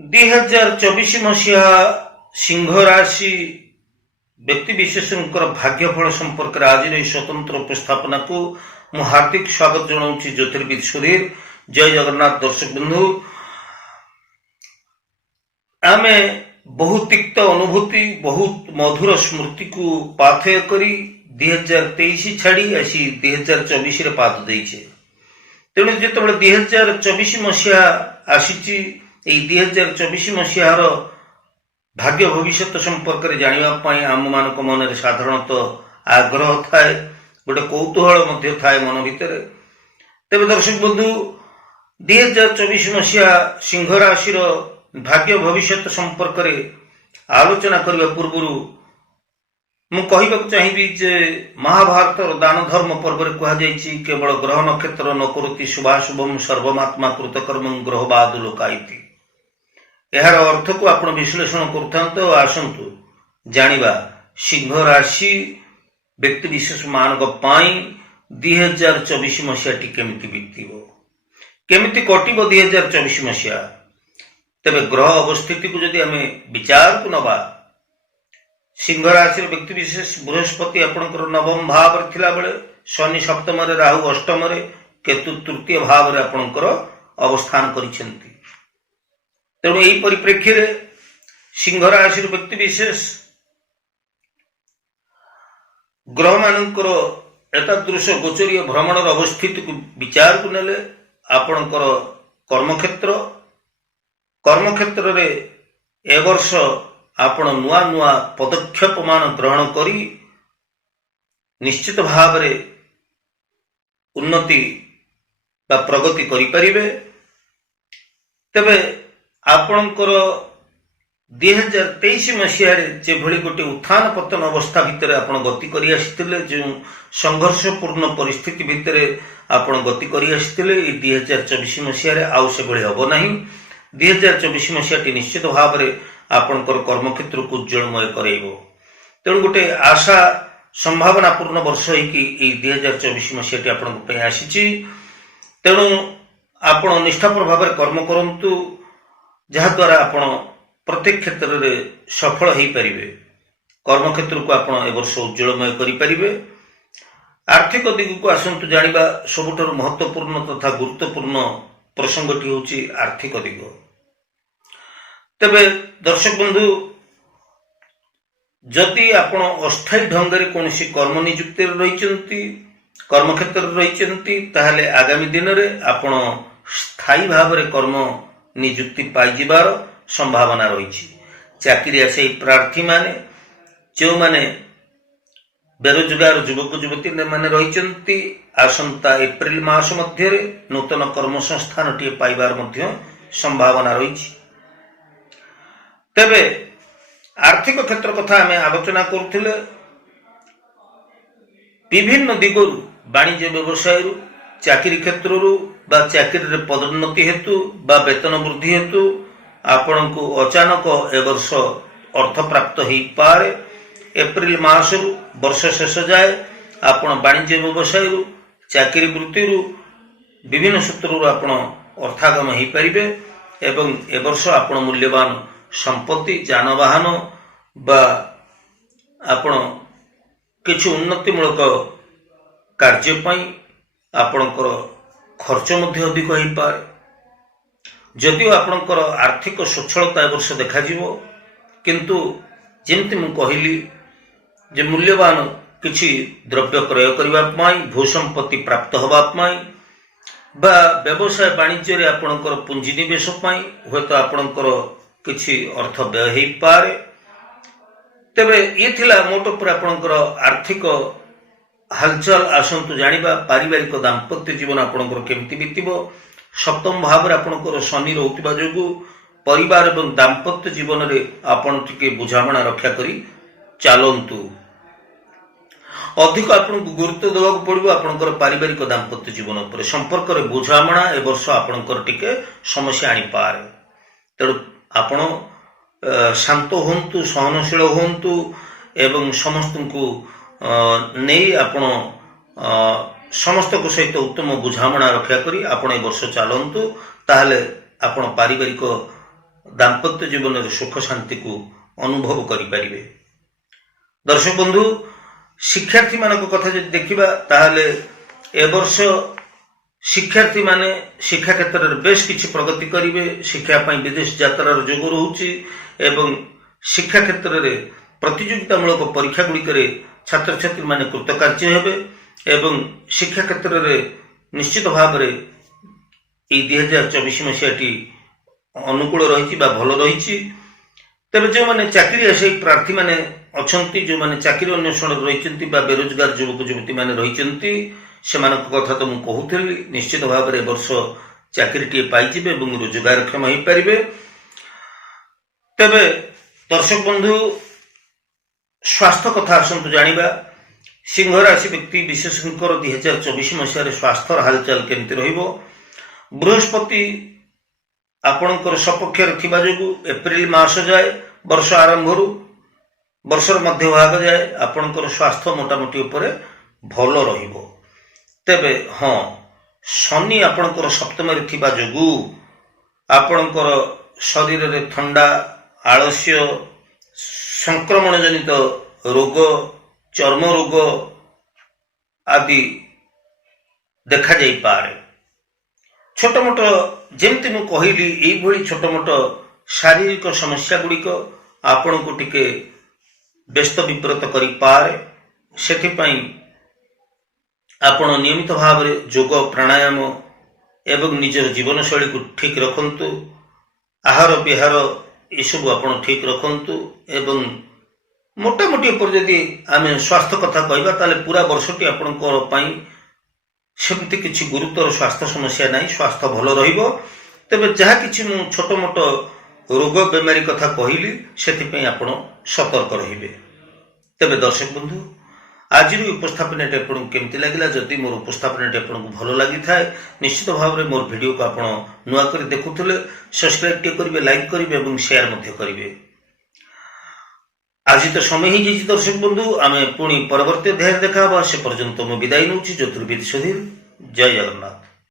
2024 ମସିହା ସିଂହ ରାଶି ବ୍ୟକ୍ତିବିଶେଷଙ୍କର ଭାଗ୍ୟଫଳ ସମ୍ପର୍କରେ ଆଜିର ଏହି ସ୍ୱତନ୍ତ୍ର ଉପସ୍ଥାପନାକୁ ମୁଁ ହାର୍ଦ୍ଦିକ ସ୍ୱାଗତ ଜଣାଉଛି। ଜ୍ୟୋତିର୍ବିଦ ସୁଧୀର, ଜୟ ଜଗନ୍ନାଥ। ଦର୍ଶକ ବନ୍ଧୁ, ଆମେ ବହୁତ ତିକ୍ତ ଅନୁଭୂତି, ବହୁତ ମଧୁର ସ୍ମୃତିକୁ ପାଥେୟ କରି 2023 ଛାଡ଼ି ଆସି 2024ରେ ପାଦ ଦେଇଛେ। ତେଣୁ ଯେତେବେଳେ 2024 ମସିହା ଆସିଛି, এই 2024 ମସିହାର ଭାଗ୍ୟ ଭବିଷ୍ୟତ ସମ୍ପର୍କରେ ଜାଣିବା ପାଇଁ ଆମମାନଙ୍କ ମନରେ ସାଧାରଣତଃ ଆଗ୍ରହ ଥାଏ, ଗୋଟେ କୌତୁହଳ ମଧ୍ୟ ଥାଏ ମନ ଭିତରେ। ତେବେ ଦର୍ଶକ ବନ୍ଧୁ, 2024 ମସିହା ସିଂହ ରାଶିର ଭାଗ୍ୟ ଭବିଷ୍ୟତ ସମ୍ପର୍କରେ ଆଲୋଚନା କରିବା ପୂର୍ବରୁ ମୁଁ କହିବାକୁ ଚାହିଁବି ଯେ ମହାଭାରତର ଦାନ ଧର୍ମ ପର୍ବରେ କୁହାଯାଇଛି, କେବଳ ଗ୍ରହ ନକ୍ଷତ୍ର ନ କରୁତି ଶୁଭାଶୁଭମ୍ ସର୍ବମାତ୍ମା କୃତକର୍ମଂ ଗ୍ରହ ବାଦ ଲୋକାଇତି। ଏହାର ଅର୍ଥକୁ ଆପଣ ବିଶ୍ଳେଷଣ କରୁଥାନ୍ତୁ। ଆସନ୍ତୁ ଜାଣିବା ସିଂହ ରାଶି ବ୍ୟକ୍ତିବିଶେଷ ମାନଙ୍କ ପାଇଁ 2024 ମସିହାଟି କେମିତି ବିତିବ, କେମିତି କଟିବ 2024 ମସିହା। ତେବେ ଗ୍ରହ ଅବସ୍ଥିତିକୁ ଯଦି ଆମେ ବିଚାରକୁ ନେବା, ସିଂହ ରାଶିର ବ୍ୟକ୍ତିବିଶେଷ ବୃହସ୍ପତି ଆପଣଙ୍କର ନବମ ଭାବରେ ଥିଲାବେଳେ ଶନି ସପ୍ତମରେ, ରାହୁ ଅଷ୍ଟମରେ, କେତୁ ତୃତୀୟ ଭାବରେ ଆପଣଙ୍କର ଅବସ୍ଥାନ କରିଛନ୍ତି। ତେଣୁ ଏହି ପରିପ୍ରେକ୍ଷୀରେ ସିଂହ ରାଶିର ବ୍ୟକ୍ତିବିଶେଷ ଗ୍ରହମାନଙ୍କର ଏତାଦୃଶ ଗୋଚରୀୟ ଭ୍ରମଣର ଅବସ୍ଥିତିକୁ ବିଚାରକୁ ନେଲେ ଆପଣଙ୍କର କର୍ମକ୍ଷେତ୍ରରେ ଏ ବର୍ଷ ଆପଣ ନୂଆ ନୂଆ ପଦକ୍ଷେପ ମାନ ଗ୍ରହଣ କରି ନିଶ୍ଚିତ ଭାବରେ ଉନ୍ନତି ବା ପ୍ରଗତି କରିପାରିବେ। ତେବେ ଆପଣଙ୍କର 2023 ମସିହାରେ ଯେଭଳି ଗୋଟେ ଉତ୍ଥାନ ପତନ ଅବସ୍ଥା ଭିତରେ ଆପଣ ଗତି କରି ଆସିଥିଲେ, ଯେଉଁ ସଂଘର୍ଷପୂର୍ଣ୍ଣ ପରିସ୍ଥିତି ଭିତରେ ଆପଣ ଗତି କରି ଆସିଥିଲେ, ଏଇ 2024 ମସିହାରେ ଆଉ ସେଭଳି ହେବ ନାହିଁ। 2024 ମସିହାଟି ନିଶ୍ଚିତ ଭାବରେ ଆପଣଙ୍କର କର୍ମକ୍ଷେତ୍ରକୁ ଉଜ୍ଜଳମୟ କରାଇବ। ତେଣୁ ଗୋଟେ ଆଶା ସମ୍ଭାବନା ପୂର୍ଣ୍ଣ ବର୍ଷ ହେଇକି ଏଇ 2024 ମସିହାଟି ଆପଣଙ୍କ ପାଇଁ ଆସିଛି। ତେଣୁ ଆପଣ ନିଷ୍ଠାପର ଭାବରେ କର୍ମ କରନ୍ତୁ, ଯାହାଦ୍ୱାରା ଆପଣ ପ୍ରତ୍ୟେକ କ୍ଷେତ୍ରରେ ସଫଳ ହେଇପାରିବେ। କର୍ମକ୍ଷେତ୍ରକୁ ଆପଣ ଏ ବର୍ଷ ଉଜ୍ଜଳମୟ କରିପାରିବେ। ଆର୍ଥିକ ଦିଗକୁ ଆସନ୍ତୁ ଜାଣିବା। ସବୁଠାରୁ ମହତ୍ୱପୂର୍ଣ୍ଣ ତଥା ଗୁରୁତ୍ୱପୂର୍ଣ୍ଣ ପ୍ରସଙ୍ଗଟି ହେଉଛି ଆର୍ଥିକ ଦିଗ। ତେବେ ଦର୍ଶକ ବନ୍ଧୁ, ଯଦି ଆପଣ ଅସ୍ଥାୟୀ ଢଙ୍ଗରେ କୌଣସି କର୍ମ ନିଯୁକ୍ତିରେ ରହିଛନ୍ତି, କର୍ମକ୍ଷେତ୍ରରେ ରହିଛନ୍ତି, ତାହେଲେ ଆଗାମୀ ଦିନରେ ଆପଣ ସ୍ଥାୟୀ ଭାବରେ କର୍ମ ନିଯୁକ୍ତି ପାଇଯିବାର ସମ୍ଭାବନା ରହିଛି। ଚାକିରି ଆଶାୟୀ ପ୍ରାର୍ଥୀମାନେ, ଯେଉଁମାନେ ବେରୋଜଗାର ଯୁବକ ଯୁବତୀ ମାନେ ରହିଛନ୍ତି, ଆସନ୍ତା ଏପ୍ରିଲ ମାସ ମଧ୍ୟରେ ନୂତନ କର୍ମସଂସ୍ଥାନଟିଏ ପାଇବାର ମଧ୍ୟ ସମ୍ଭାବନା ରହିଛି। ତେବେ ଆର୍ଥିକ କ୍ଷେତ୍ର କଥା ଆମେ ଆଲୋଚନା କରୁଥିଲେ, ବିଭିନ୍ନ ଦିଗରୁ, ବାଣିଜ୍ୟ ବ୍ୟବସାୟରୁ, ଚାକିରି କ୍ଷେତ୍ରରୁ ବା ଚାକିରିରେ ପଦୋନ୍ନତି ହେତୁ ବା ବେତନ ବୃଦ୍ଧି ହେତୁ ଆପଣଙ୍କୁ ଅଚାନକ ଏ ବର୍ଷ ଅର୍ଥ ପ୍ରାପ୍ତ ହେଇପାରେ। ଏପ୍ରିଲ ମାସରୁ ବର୍ଷ ଶେଷ ଯାଏ ଆପଣ ବାଣିଜ୍ୟ ବ୍ୟବସାୟରୁ, ଚାକିରି ବୃତ୍ତିରୁ, ବିଭିନ୍ନ ସୂତ୍ରରୁ ଆପଣ ଅର୍ଥାଗମ ହେଇପାରିବେ ଏବଂ ଏ ବର୍ଷ ଆପଣ ମୂଲ୍ୟବାନ ସମ୍ପତ୍ତି, ଯାନବାହନ ବା ଆପଣ କିଛି ଉନ୍ନତିମୂଳକ କାର୍ଯ୍ୟ ପାଇଁ ଆପଣଙ୍କର ଖର୍ଚ୍ଚ ମଧ୍ୟ ଅଧିକ ହେଇପାରେ। ଯଦିଓ ଆପଣଙ୍କର ଆର୍ଥିକ ସ୍ୱଚ୍ଛଳତା ଏ ବର୍ଷ ଦେଖାଯିବ, କିନ୍ତୁ ଯେମିତି ମୁଁ କହିଲି ଯେ ମୂଲ୍ୟବାନ କିଛି ଦ୍ରବ୍ୟ କ୍ରୟ କରିବା ପାଇଁ, ଭୂସମ୍ପତ୍ତି ପ୍ରାପ୍ତ ହେବା ପାଇଁ ବା ବ୍ୟବସାୟ ବାଣିଜ୍ୟରେ ଆପଣଙ୍କର ପୁଞ୍ଜିନିବେଶ ପାଇଁ ହୁଏତ ଆପଣଙ୍କର କିଛି ଅର୍ଥ ବ୍ୟୟ ହେଇପାରେ। ତେବେ ଇଏ ଥିଲା ମୋଟ ଉପରେ ଆପଣଙ୍କର ଆର୍ଥିକ ହାଲଚାଲ। ଆସନ୍ତୁ ଜାଣିବା ପାରିବାରିକ ଦାମ୍ପତ୍ୟ ଜୀବନ ଆପଣଙ୍କର କେମିତି ବିତିବ। ସପ୍ତମ ଭାବରେ ଆପଣଙ୍କର ଶନି ରହୁଥିବା ଯୋଗୁଁ ପରିବାର ଏବଂ ଦାମ୍ପତ୍ୟ ଜୀବନରେ ଆପଣ ଟିକେ ବୁଝାମଣା ରକ୍ଷା କରି ଚାଲନ୍ତୁ। ଅଧିକ ଆପଣଙ୍କୁ ଗୁରୁତ୍ୱ ଦେବାକୁ ପଡ଼ିବ ଆପଣଙ୍କର ପାରିବାରିକ ଦାମ୍ପତ୍ୟ ଜୀବନ ଉପରେ। ସମ୍ପର୍କରେ ବୁଝାମଣା ଏ ବର୍ଷ ଆପଣଙ୍କର ଟିକେ ସମସ୍ୟା ଆଣିପାରେ। ତେଣୁ ଆପଣ ଶାନ୍ତ ହୁଅନ୍ତୁ, ସହନଶୀଳ ହୁଅନ୍ତୁ ଏବଂ ସମସ୍ତଙ୍କୁ ନେଇ ଆପଣ ସମସ୍ତଙ୍କ ସହିତ ଉତ୍ତମ ବୁଝାମଣା ରକ୍ଷା କରି ଆପଣ ଏ ବର୍ଷ ଚାଲନ୍ତୁ। ତାହେଲେ ଆପଣ ପାରିବାରିକ ଦାମ୍ପତ୍ୟ ଜୀବନର ସୁଖ ଶାନ୍ତିକୁ ଅନୁଭବ କରିପାରିବେ। ଦର୍ଶକ ବନ୍ଧୁ, ଶିକ୍ଷାର୍ଥୀମାନଙ୍କ କଥା ଯଦି ଦେଖିବା ତାହେଲେ ଏ ବର୍ଷ ଶିକ୍ଷାର୍ଥୀମାନେ ଶିକ୍ଷା କ୍ଷେତ୍ରରେ ବେଶ କିଛି ପ୍ରଗତି କରିବେ। ଶିକ୍ଷା ପାଇଁ ବିଦେଶ ଯାତ୍ରାର ଯୋଗ ରହୁଛି ଏବଂ ଶିକ୍ଷା କ୍ଷେତ୍ରରେ ପ୍ରତିଯୋଗିତାମୂଳକ ପରୀକ୍ଷା ଗୁଡ଼ିକରେ ଛାତ୍ରଛାତ୍ରୀମାନେ କୃତକାର୍ଯ୍ୟ ହେବେ ଏବଂ ଶିକ୍ଷା କ୍ଷେତ୍ରରେ ନିଶ୍ଚିତ ଭାବରେ ଏହି 2024 ମସିହାଟି ଅନୁକୂଳ ରହିଛି ବା ଭଲ ରହିଛି। ତେବେ ଯେଉଁମାନେ ଚାକିରି ଆଶାୟୀ ପ୍ରାର୍ଥୀମାନେ ଅଛନ୍ତି, ଯେଉଁମାନେ ଚାକିରି ଅନ୍ୱେଷଣରେ ରହିଛନ୍ତି ବା ବେରୋଜଗାର ଯୁବକ ଯୁବତୀମାନେ ରହିଛନ୍ତି, ସେମାନଙ୍କ କଥା ତ ମୁଁ କହୁଥିଲି, ନିଶ୍ଚିତ ଭାବରେ ଏ ବର୍ଷ ଚାକିରିଟିଏ ପାଇଯିବେ ଏବଂ ରୋଜଗାରକ୍ଷମ ହୋଇପାରିବେ। ତେବେ ଦର୍ଶକ ବନ୍ଧୁ, ସ୍ୱାସ୍ଥ୍ୟ କଥା ଆସନ୍ତୁ ଜାଣିବା। ସିଂହ ରାଶି ବ୍ୟକ୍ତି ବିଶେଷଙ୍କର 2024 ମସିହାରେ ସ୍ୱାସ୍ଥ୍ୟର ହାଲଚାଲ କେମିତି ରହିବ। ବୃହସ୍ପତି ଆପଣଙ୍କର ସପକ୍ଷରେ ଥିବା ଯୋଗୁଁ ଏପ୍ରିଲ ମାସ ଯାଏ, ବର୍ଷ ଆରମ୍ଭରୁ ବର୍ଷର ମଧ୍ୟଭାଗ ଯାଏ ଆପଣଙ୍କର ସ୍ୱାସ୍ଥ୍ୟ ମୋଟାମୋଟି ଉପରେ ଭଲ ରହିବ। ତେବେ ହଁ, ଶନି ଆପଣଙ୍କର ସପ୍ତମରେ ଥିବା ଯୋଗୁଁ ଆପଣଙ୍କର ଶରୀରରେ ଥଣ୍ଡା, ଆଳସ୍ୟ, ସଂକ୍ରମଣ ଜନିତ ରୋଗ, ଚର୍ମ ରୋଗ ଆଦି ଦେଖାଯାଇପାରେ। ଛୋଟ ମୋଟ ଯେମିତି ମୁଁ କହିଲି, ଏଇଭଳି ଛୋଟ ମୋଟ ଶାରୀରିକ ସମସ୍ୟା ଗୁଡ଼ିକ ଆପଣଙ୍କୁ ଟିକେ ବ୍ୟସ୍ତ ବିବ୍ରତ କରିପାରେ। ସେଥିପାଇଁ ଆପଣ ନିୟମିତ ଭାବରେ ଯୋଗ, ପ୍ରାଣାୟାମ ଏବଂ ନିଜର ଜୀବନଶୈଳୀକୁ ଠିକ ରଖନ୍ତୁ। ଆହାର ବିହାର ଏସବୁ ଆପଣ ଠିକ ରଖନ୍ତୁ ଏବଂ ମୋଟାମୋଟି ଉପରେ ଯଦି ଆମେ ସ୍ୱାସ୍ଥ୍ୟ କଥା କହିବା ତାହେଲେ ପୁରା ବର୍ଷଟି ଆପଣଙ୍କ ପାଇଁ ସେମିତି କିଛି ଗୁରୁତର ସ୍ୱାସ୍ଥ୍ୟ ସମସ୍ୟା ନାହିଁ, ସ୍ୱାସ୍ଥ୍ୟ ଭଲ ରହିବ। ତେବେ ଯାହା କିଛି ମୁଁ ଛୋଟ ମୋଟ ରୋଗ ବେମାରୀ କଥା କହିଲି, ସେଥିପାଇଁ ଆପଣ ସତର୍କ ରହିବେ। ତେବେ ଦର୍ଶକ ବନ୍ଧୁ, ଆଜିର ଉପସ୍ଥାପନାଟି ଆପଣଙ୍କୁ କେମିତି ଲାଗିଲା? ଯଦି ମୋର ଉପସ୍ଥାପନାଟି ଆପଣଙ୍କୁ ଭଲ ଲାଗିଥାଏ, ନିଶ୍ଚିତ ଭାବରେ ମୋର ଭିଡ଼ିଓକୁ ଆପଣ ନୂଆ କରି ଦେଖୁଥିଲେ ସବସ୍କ୍ରାଇବ୍ ଟିକେ କରିବେ, ଲାଇକ୍ କରିବେ ଏବଂ ସେୟାର ମଧ୍ୟ କରିବେ। ଆଜି ତ ସମୟ ହେଇଯାଇଛି ଦର୍ଶକ ବନ୍ଧୁ, ଆମେ ପୁଣି ପରବର୍ତ୍ତୀ ଅଧ୍ୟାୟରେ ଦେଖା ହେବା। ସେ ପର୍ଯ୍ୟନ୍ତ ମୁଁ ବିଦାୟ ନେଉଛି। ଜ୍ୟୋତିର୍ବିଦ ସୁଧୀର। ଜୟ ଜଗନ୍ନାଥ।